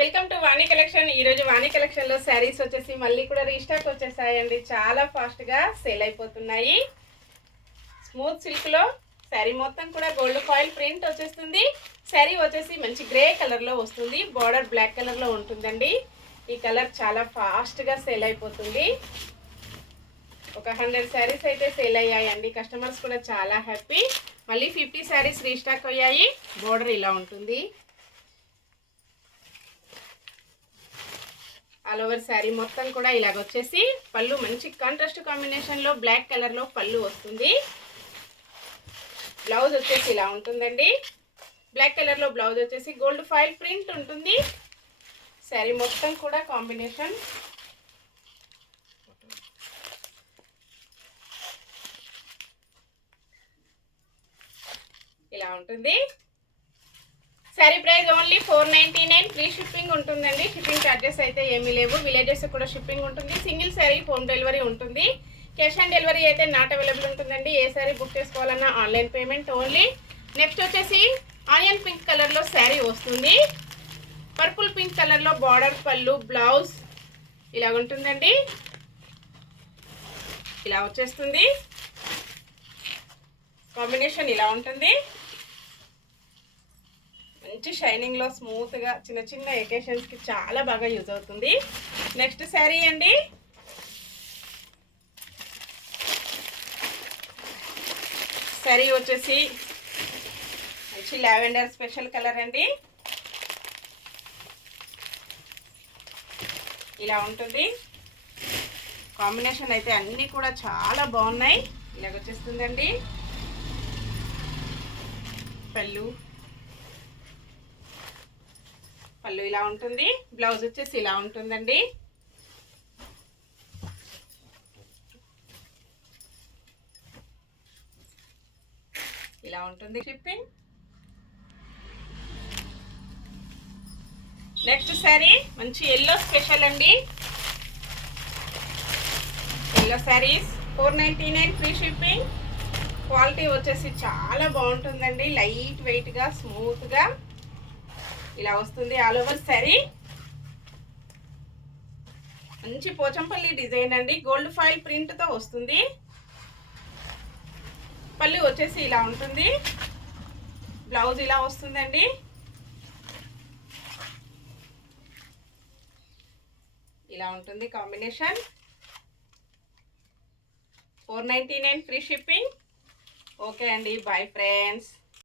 Welcome to Vani collection. ఈరోజు వాణి కలెక్షన్లో శారీస్ వచ్చేసి మళ్ళీ కూడా రీస్టాక్ వచ్చేసాయండి. చాలా ఫాస్ట్గా సేల్ అయిపోతున్నాయి. స్మూత్ సిల్క్లో శారీ మొత్తం కూడా గోల్డ్ ఫాయిల్ ప్రింట్ వచ్చేస్తుంది. శారీ వచ్చేసి మంచి గ్రే కలర్లో వస్తుంది. బార్డర్ బ్లాక్ కలర్లో ఉంటుందండి. ఈ కలర్ చాలా ఫాస్ట్గా సేల్ అయిపోతుంది. ఒక 100 శారీస్ అయితే సేల్ అయ్యాయండి. కస్టమర్స్ కూడా చాలా హ్యాపీ. మళ్ళీ 50 శారీస్ రీస్టాక్ అయ్యాయి. బార్డర్ ఇలా ఉంటుంది. ఆల్ ఓవర్ శారీ మొత్తం కూడా ఇలాగ వచ్చేసి పళ్ళు మంచి కాంట్రాస్ట్ కాంబినేషన్లో బ్లాక్ కలర్లో పళ్ళు వస్తుంది. బ్లౌజ్ వచ్చేసి ఇలా ఉంటుందండి. బ్లాక్ కలర్లో బ్లౌజ్ వచ్చేసి గోల్డ్ ఫాయిల్ ప్రింట్ ఉంటుంది. శారీ మొత్తం కూడా కాంబినేషన్ ఇలా ఉంటుంది. Sari price only 499. Free shipping ఉంటుందండి. షిప్పింగ్ ఛార్జెస్ అయితే ఏమీ లేవు. విలేజెస్ కూడా షిప్పింగ్ ఉంటుంది. సింగిల్ శారీ హోమ్ డెలివరీ ఉంటుంది. క్యాష్ ఆన్ డెలివరీ అయితే నాట్ అవైలబుల్ ఉంటుందండి. ఏ శారీ బుక్ చేసుకోవాలన్నా ఆన్లైన్ పేమెంట్ ఓన్లీ. నెక్స్ట్ వచ్చేసి ఆనియన్ పింక్ కలర్లో శారీ వస్తుంది. పర్పుల్ పింక్ కలర్లో బార్డర్ పళ్ళు బ్లౌజ్ ఇలా ఉంటుందండి. ఇలా వచ్చేస్తుంది. కాంబినేషన్ ఇలా ఉంటుంది. మంచి షైనింగ్లో స్మూత్గా చిన్న చిన్న ఎకేషన్స్కి చాలా బాగా యూజ్ అవుతుంది. నెక్స్ట్ శారీ అండి. శారీ వచ్చేసి మంచి లావెండర్ స్పెషల్ కలర్ అండి. ఇలా ఉంటుంది. కాంబినేషన్ అయితే అన్నీ కూడా చాలా బాగున్నాయి. ఇలాగ వచ్చేస్తుందండి. పళ్ళు ఇలా ఉంటుంది. బ్లౌజ్ వచ్చేసి ఇలా ఉంటుందండి. ఇలా ఉంటుంది షిప్పింగ్. నెక్స్ట్ శారీ మంచి ఎల్లో స్పెషల్ అండి. Yellow saris 499 free shipping. Quality వచ్చేసి చాలా బాగుంటుందండి. లైట్ వెయిట్గా స్మూత్గా ఇలా వస్తుంది. ఆల్ ఓవర్ శారీ మంచి పోచంపల్లి డిజైన్ అండి. గోల్డ్ ఫాయిల్ ప్రింట్తో వస్తుంది. పళ్ళు వచ్చేసి ఇలా ఉంటుంది. బ్లౌజ్ ఇలా వస్తుందండి. ఇలా ఉంటుంది కాంబినేషన్. 499 free shipping. ఓకే అండి, బాయ్ ఫ్రెండ్స్.